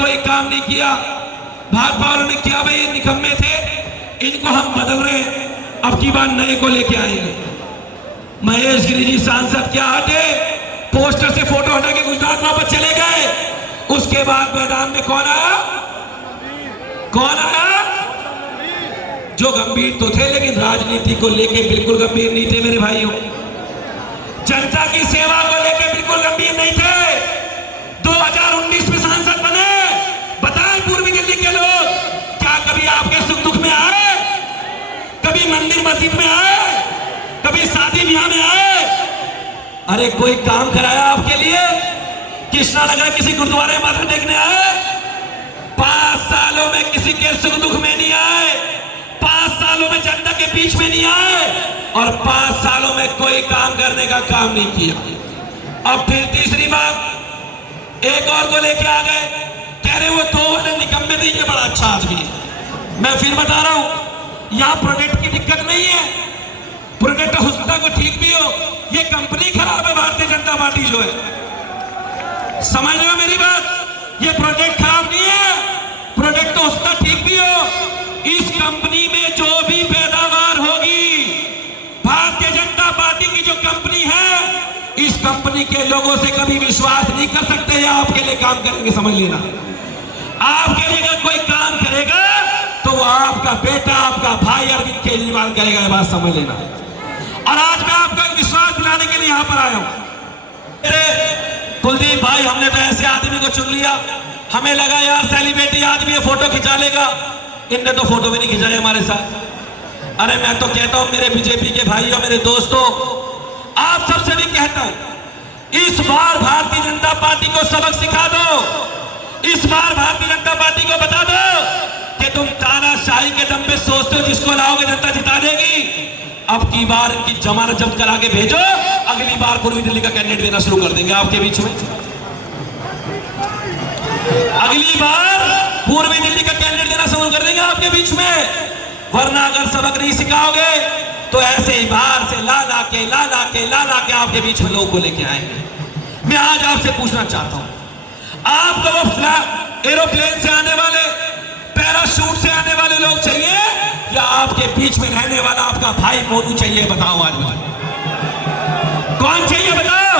कोई काम नहीं किया। भाजपा वालों ने किया, भाई ये निकम्मे थे, इनको हम बदल रहे हैं, अब की बार नए को लेके आएंगे। महेश गिरी जी सांसद क्या हटे, पोस्टर से फोटो हटा के गुजरात वापस चले गए। उसके बाद मैदान में कौन आया? कौन आया? जो गंभीर तो थे लेकिन राजनीति को लेके बिल्कुल गंभीर नहीं थे मेरे भाइयों। जनता की सेवा को लेके बिल्कुल गंभीर नहीं थे। 2019 में सांसद बने, बताएं पूर्वी दिल्ली के लोग, क्या कभी आपके सुख दुख में आए? कभी मंदिर मस्जिद में आए? कभी शादी ब्याह में आए? अरे कोई काम कराया आपके लिए? कृष्णा नगर किसी गुरुद्वारे में माथा टेकने आए? 5 सालों में किसी के सुख दुख में नहीं आए, 5 सालों में जनता के बीच में नहीं आए, और 5 सालों में कोई काम करने का काम नहीं किया। अब फिर तीसरी बात एक और को लेके आ गए, कह रहे वो 2 वाले निकम्मे थे, ये बड़ा अच्छा आदमी है। मैं फिर बता रहा हूं, यहां प्रोडक्ट की दिक्कत नहीं है, प्रोडक्ट हो सकता है ठीक भी हो, ये कंपनी खराब है भारतीय जनता पार्टी जो है। समझ रहे हो मेरी बात? ये प्रोजेक्ट खराब नहीं है, प्रोजेक्ट तो उसका ठीक भी हो। इस कंपनी में जो भी पैदावार होगी, भारतीय जनता पार्टी की जो कंपनी है, इस कंपनी के लोगों से कभी विश्वास नहीं कर सकते, या आपके लिए काम करेंगे। समझ लेना, आपके लिए अगर कोई काम करेगा तो वो आपका बेटा, आपका भाई अरविंद केजरीवाल करेगा, ये बात समझ लेना। और आज मैं आपका विश्वास दिलाने के लिए यहां पर आया हूं। कुलदीप भाई, हमने तो ऐसे आदमी को चुन लिया, हमें लगा यार सेलिब्रिटी आदमी है, फोटो खिंचा लेगा। इनने तो फोटो भी नहीं खिंचाए हमारे साथ। अरे मैं तो कहता हूं मेरे बीजेपी के भाइयों, मेरे दोस्तों, आप सबसे भी कहता हूं, इस बार भारतीय जनता पार्टी को सबक सिखा दो। इस बार भारतीय जनता पार्टी को बता दो कि तुम तानाशाही के दम पे सोचते हो जिसको लाओगे जनता जिता देगी। अब की बार इनकी जमानत जब्त करा के भेजो, अगली बार पूर्वी दिल्ली का कैंडिडेट देना शुरू कर देंगे आपके बीच में। अगली बार पूर्वी दिल्ली का कैंडिडेट देना शुरू कर देंगे आपके बीच में। वरना अगर सबक नहीं सिखाओगे तो ऐसे ही बाहर से ला ला के आपके बीच में लोगों को लेके आएंगे। मैं आज आपसे पूछना चाहता हूं, आपको वो एरोप्लेन से आने वाले, पैराशूट से आने वाले लोग चाहिए, या आपके बीच में रहने वाला आपका भाई मोनू चाहिए? बताओ आज मुझे, कौन चाहिए? बताओ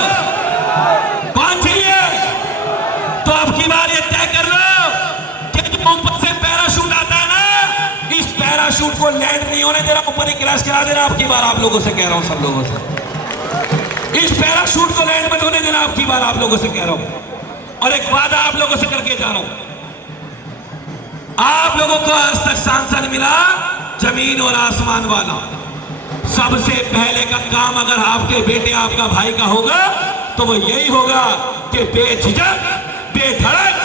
कौन चाहिए? तो अब की बार ये तय कर लो कि जो ऊपर से पैराशूट आता है ना, इस पैराशूट को लैंड नहीं होने देना, ऊपर ही क्रैश करा देना। अब की बार आप लोगों से कह रहा हूं, सब लोगों से, इस पैराशूट को लैंड मत होने देना। अब की बार आप लोगों से कह रहा हूं, और एक वादा आप लोगों से करके जा रहा हूं, आप लोगों को आज तक सांसद मिला जमीन और आसमान वाला। सबसे पहले का काम अगर आपके बेटे, आपका भाई का होगा तो वो यही होगा कि बेझिझक, बेधड़क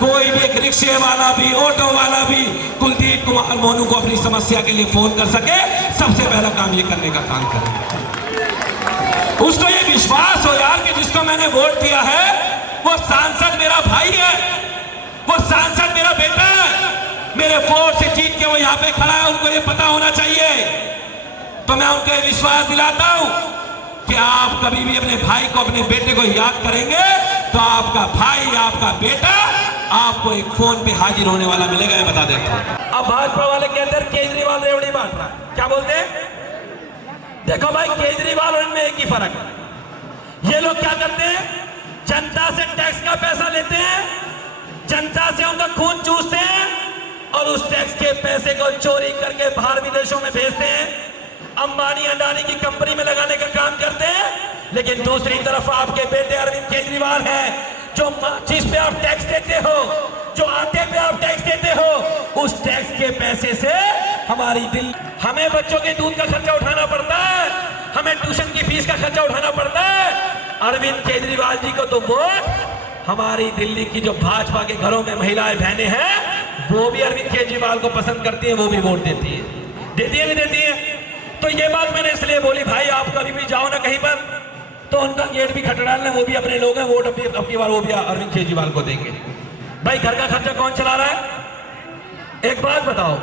कोई भी एक रिक्शे वाला भी, ऑटो वाला भी कुलदीप कुमार मोनू को अपनी समस्या के लिए फोन कर सके। सबसे पहला काम ये करने का काम करें। उसको ये विश्वास हो यार कि जिसको मैंने वोट दिया है वो सांसद मेरा भाई है, वो सांसद मेरा बेटा है, मेरे वोट से जीत के वो यहाँ पे खड़ा है। उनको ये पता होना चाहिए। तो मैं उनको ये विश्वास दिलाता हूं कि आप कभी भी अपने भाई को, अपने बेटे को याद करेंगे तो आपका भाई, आपका बेटा आपको एक फोन पे हाजिर होने वाला मिलेगा, ये बता देता हूं। अब भाजपा वाले के अंदर केजरीवाल रेवड़ी बांट रहा है, क्या बोलते हैं? देखो भाई, केजरीवाल और इनमें एक ही फर्क है। ये लोग क्या करते हैं, जनता से टैक्स का पैसा लेते हैं, जनता से उनका खून चूसते हैं, और उस टैक्स के पैसे को चोरी करके बाहर विदेशों में भेजते हैं, अंबानी अडानी की कंपनी में लगाने का काम करते हैं। लेकिन दूसरी तरफ आपके बेटे अरविंद केजरीवाल हैं, जो माचिस पे आप टैक्स देते हो, जो आटे पे आप टैक्स देते हो, उस टैक्स के पैसे से हमारी दिल्ली, हमें बच्चों के दूध का खर्चा उठाना पड़ता है, हमें ट्यूशन की फीस का खर्चा उठाना पड़ता है। अरविंद केजरीवाल जी को तो वोट हमारी दिल्ली की जो भाजपा के घरों में महिलाएं बहनें हैं, वो भी अरविंद केजरीवाल को पसंद करती है, वो भी वोट देती है। देती है नहीं देती है? तो ये बात मैंने इसलिए बोली, भाई आप कभी भी जाओ ना कहीं पर, तो उनका गेट भी खटखटाना, वो भी अपने लोग हैं, वोट अपनी बार वो भी अरविंद केजरीवाल को देंगे। भाई घर का खर्चा कौन चला रहा है? एक बात बताओ,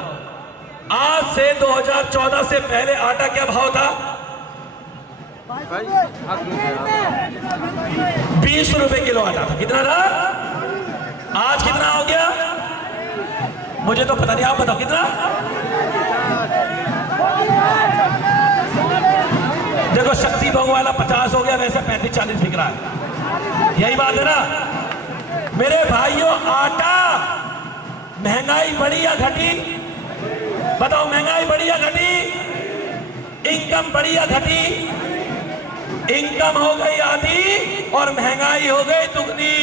आज से 2014 से पहले आटा क्या भाव था? 20 रुपए किलो आटा था। कितना था? आज कितना हो गया? मुझे तो पता नहीं, आप बताओ कितना। देखो शक्ति भोग वाला 50 हो गया, वैसे 35-40 बिक रहा है, यही बात है ना मेरे भाइयों। आटा महंगाई बढ़ी या घटी? बताओ, महंगाई बढ़ी या घटी? इनकम बढ़ी या घटी? इनकम हो गई आधी और महंगाई हो गई दुगनी।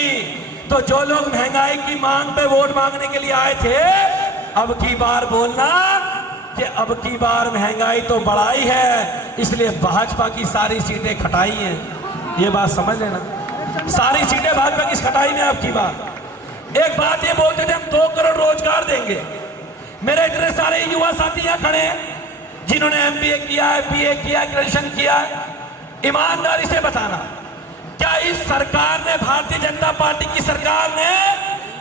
तो जो लोग महंगाई की मांग पे वोट मांगने के लिए आए थे, अब की बार बोलना कि अब की बार महंगाई तो बढ़ाई है, इसलिए भाजपा की सारी सीटें खटाई हैं। ये बात समझ लेना, सारी सीटें भाजपा की खटाई में। अब की बार एक बात ये बोलते थे हम 2 करोड़ रोजगार देंगे। मेरे इतने सारे युवा साथी यहाँ खड़े हैं जिन्होंने MBA किया है, BA किया है, ग्रेजुएशन किया है। ईमानदारी से बताना, क्या इस सरकार ने, भारतीय जनता पार्टी की सरकार ने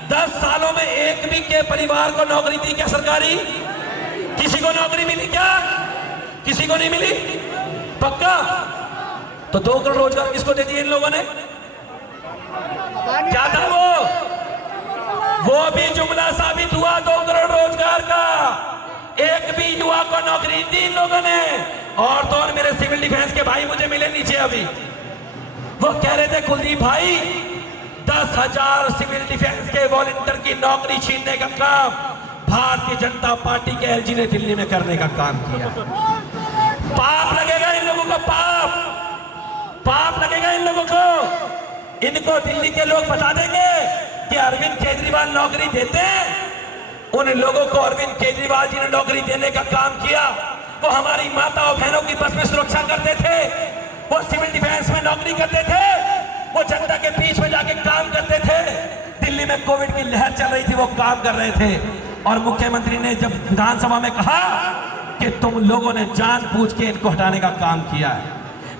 10 सालों में एक भी के परिवार को नौकरी दी क्या? सरकारी किसी को नौकरी मिली क्या? किसी को नहीं मिली। पक्का? तो 2 करोड़ रोजगार किसको दे दिए इन लोगों ने? क्या था वो भी जुमला साबित हुआ 2 करोड़ रोजगार का। एक भी युवा को नौकरी दी इन लोगों ने। और तो और मेरे सिविल डिफेंस के भाई मुझे मिले नीचे अभी, वो कह रहे थे कुलदीप भाई 10,000 सिविल डिफेंस के वॉलंटियर की नौकरी छीनने का काम भारतीय जनता पार्टी के LG ने दिल्ली में करने का काम किया। पाप लगेगा इन लोगों को, पाप लगेगा इन लोगों को। इनको दिल्ली के लोग बता देंगे कि अरविंद केजरीवाल नौकरी देते हैं। उन लोगों को अरविंद केजरीवाल जी ने नौकरी देने का काम किया। वो हमारी माता और बहनों की बस में सुरक्षा करते थे, वो सिविल डिफेंस में नौकरी करते थे, वो जनता के बीच में जाके काम करते थे। दिल्ली में कोविड की लहर चल रही थी, वो काम कर रहे थे। और मुख्यमंत्री ने जब विधानसभा में कहा कि तुम लोगों ने जानबूझ के इनको हटाने का काम किया है,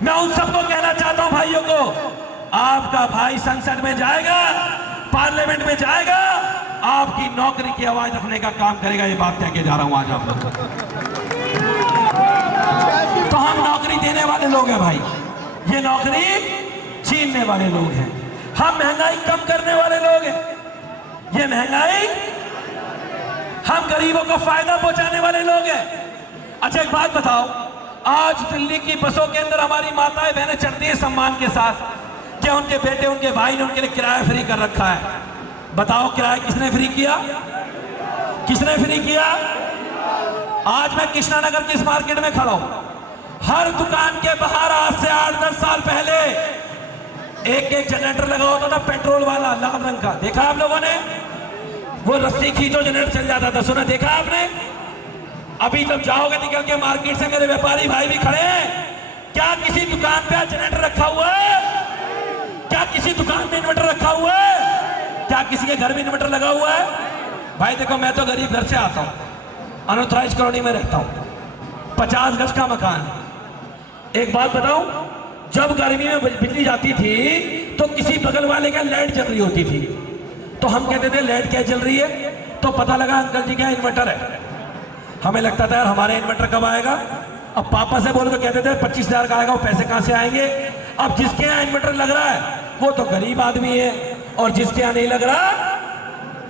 मैं उन सबको कहना चाहता हूं भाइयों को, आपका भाई संसद में जाएगा, पार्लियामेंट में जाएगा, आपकी नौकरी की आवाज रखने का काम करेगा। ये बात कह के जा रहा हूं आज आप लोगों को। तो हम नौकरी देने वाले लोग हैं भाई, ये नौकरी छीनने वाले लोग हैं। हम महंगाई कम करने वाले लोग हैं, ये महंगाई हम गरीबों को फायदा पहुंचाने वाले लोग हैं। अच्छा एक बात बताओ, आज दिल्ली की बसों के अंदर हमारी माताएं बहनें चढ़ती हैं सम्मान के साथ, क्या उनके बेटे उनके भाई ने उनके लिए किराया फ्री कर रखा है? बताओ किराया किसने फ्री किया? किसने फ्री किया? आज मैं कृष्णानगर की इस मार्केट में खड़ा हूं, हर दुकान के बाहर आज से 8-10 साल पहले एक जनरेटर लगा होता था, पेट्रोल वाला लाल रंग का। देखा आप लोगों ने? वो रस्सी खींचो जनरेटर चल जाता था, सुना? देखा आपने? अभी जब जाओगे निकल के मार्केट से, मेरे व्यापारी भाई भी खड़े हैं, क्या किसी दुकान पे जनरेटर रखा हुआ है? क्या किसी दुकान में इन्वर्टर रखा हुआ है? क्या किसी के घर में इन्वर्टर लगा हुआ है? भाई देखो, मैं तो गरीब घर से आता हूं, अनऑथराइज्ड कॉलोनी में रहता हूं, 50 गज का मकान है। एक बात बताऊं, जब गर्मी में बिजली जाती थी तो किसी बगल वाले का लाइट जल रही होती थी, तो हम कहते थे लाइट क्या जल रही है? तो पता लगा अंकल जी क्या इन्वर्टर है। हमें लगता था यार हमारे इन्वर्टर कब आएगा। अब पापा से बोले तो कहते थे 25,000 का आएगा, वो पैसे कहां से आएंगे? अब जिसके यहाँ इन्वर्टर लग रहा है वो तो गरीब आदमी है, और जिसके यहाँ नहीं लग रहा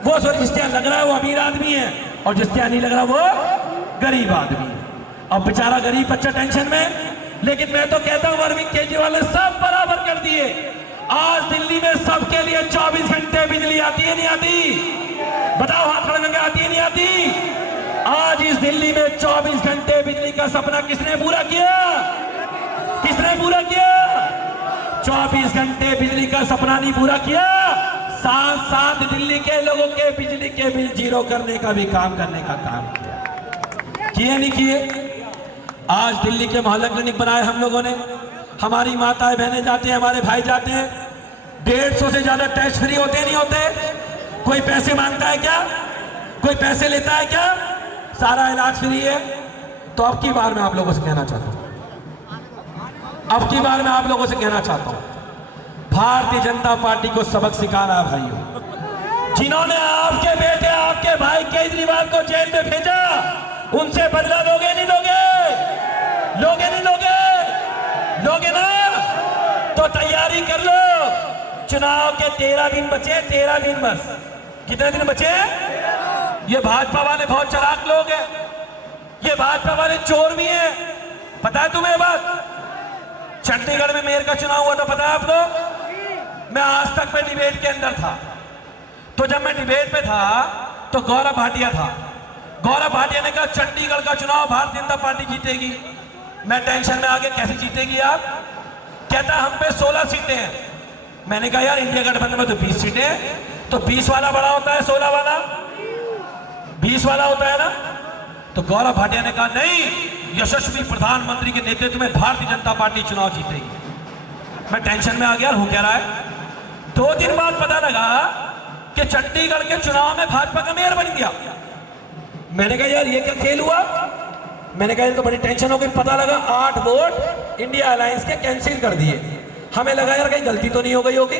वो, सॉरी, जिसके यहाँ लग रहा है वो अमीर आदमी है, और जिसके यहाँ नहीं लग रहा वो गरीब आदमी है। अब बेचारा गरीब बच्चा टेंशन में। लेकिन मैं तो कहता हूं अरविंद केजरीवाल ने सब बराबर कर दिए। आज दिल्ली में सबके लिए 24 घंटे बिजली आती है, नहीं आती? बताओ हाथ खड़ा करके, आती है नहीं आती? आज इस दिल्ली में 24 घंटे बिजली का सपना किसने पूरा किया? किसने पूरा किया? 24 घंटे बिजली का सपना नहीं पूरा किया, साथ साथ दिल्ली के लोगों के बिजली के बिल जीरो करने का भी काम करने का काम किया। किए नहीं किए? आज दिल्ली के मोहल्ला क्लिनिक बनाए हम लोगों ने, हमारी माताएं बहनें जाते हैं, हमारे भाई जाते हैं, 150 से ज्यादा टेस्ट फ्री होते नहीं होते? कोई पैसे मांगता है क्या? कोई पैसे लेता है क्या? सारा इलाज फ्री है। तो अब की बार मैं आप लोगों से कहना चाहता हूं, अब की बार मैं आप लोगों से कहना चाहता हूं, भारतीय जनता पार्टी को सबक सिखाना है भाइयों। जिन्होंने आपके बेटे आपके भाई केजरीवाल को जेल में भेजा, उनसे बदला लोगे नहीं लोगे? लोगे नहीं लोगे? लोगे ना? तो तैयारी कर लो, चुनाव के 13 दिन बचे, 13 दिन बस। कितने दिन बचे? ये भाजपा वाले बहुत चालाक लोग हैं, ये भाजपा वाले चोर भी हैं। पता है तुम्हें बात? चंडीगढ़ में मेयर का चुनाव हुआ था, पता है आपको? मैं आज तक पे डिबेट के अंदर था, तो जब मैं डिबेट पे था तो गौरव भाटिया था। गौरव भाटिया ने कहा चंडीगढ़ का चुनाव भारतीय जनता पार्टी जीतेगी। मैं टेंशन में आ गया, कैसे जीतेगी आप? कहता हम पे 16 सीटें हैं। मैंने कहा यार इंडिया गठबंधन में तो 20 सीटें हैं, तो 20 वाला बड़ा होता है 16 वाला 20 वाला होता है ना? तो गौरव भाटिया ने कहा नहीं, यशस्वी प्रधानमंत्री के नेतृत्व में भारतीय जनता पार्टी चुनाव जीतेगी। मैं टेंशन में आ गया, हो क्या रहा है? 2 दिन बाद पता लगा कि चंडीगढ़ के चुनाव में भाजपा का मेयर बन गया। मैंने कहा यार ये क्या खेल हुआ? मैंने कहा ये तो बड़ी टेंशन हो गई। पता लगा 8 वोट इंडिया अलायंस के कैंसिल कर दिए। हमें लगा यार कहीं गलती तो नहीं हो गई होगी,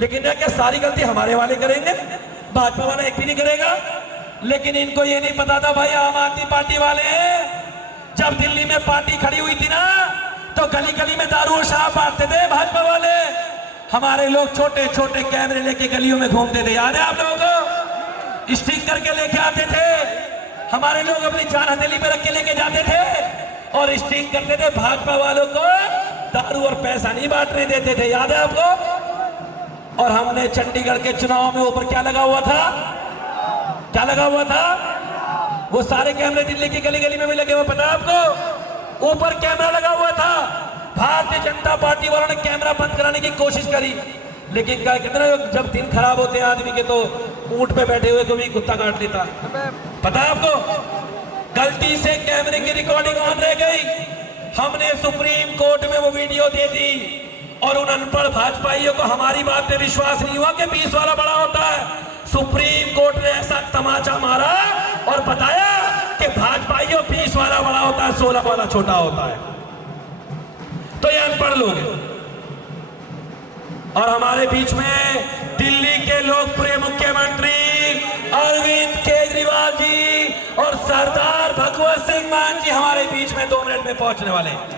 लेकिन क्या सारी गलती हमारे वाले करेंगे, भाजपा वाला एक भी नहीं करेगा। लेकिन इनको ये नहीं पता था भाई आम आदमी पार्टी वाले हैं। जब दिल्ली में पार्टी खड़ी हुई थी ना, तो गली गली में दारू और शराब बांटते थे भाजपा वाले। हमारे लोग छोटे छोटे कैमरे लेके गलियों में घूमते थे, याद है आप लोगों को? स्टिक करके लेके आते थे, हमारे लोग अपनी जान हथेली पे रख के लेके जाते थे और स्टिक करते थे। भाजपा वालों को दारू और पैसा नहीं बांटने देते थे, याद है आपको? और हमने चंडीगढ़ के चुनाव में ऊपर क्या लगा हुआ था? क्या लगा हुआ था? वो सारे कैमरे दिल्ली की गली गली में भी लगे हुए, पता है आपको? ऊपर कैमरा लगा हुआ था। भारतीय जनता पार्टी वालों ने कैमरा बंद कराने की कोशिश करी, लेकिन क्या कहते हैं, जब दिन खराब होते हैं आदमी के तो ऊंट पे बैठे हुए को भी कुत्ता काट लेता। पता है आपको? गलती से कैमरे की रिकॉर्डिंग ऑन रह गई। हमने सुप्रीम कोर्ट में वो वीडियो दे दी और उन अनपढ़ भाजपाइयों को हमारी बात पे विश्वास नहीं हुआ कि 20 वाला बड़ा होता है। सुप्रीम कोर्ट ने ऐसा तमाचा मारा और बताया कि भाजपाइयों 20 वाला बड़ा होता है, 16 वाला छोटा होता है। तो ये अनपढ़ लोग हैं। और हमारे बीच में दिल्ली के लोकप्रिय मुख्यमंत्री अरविंद केजरीवाल जी और सरदार भगवत सिंह मान जी हमारे बीच में 2 मिनट में पहुंचने वाले हैं।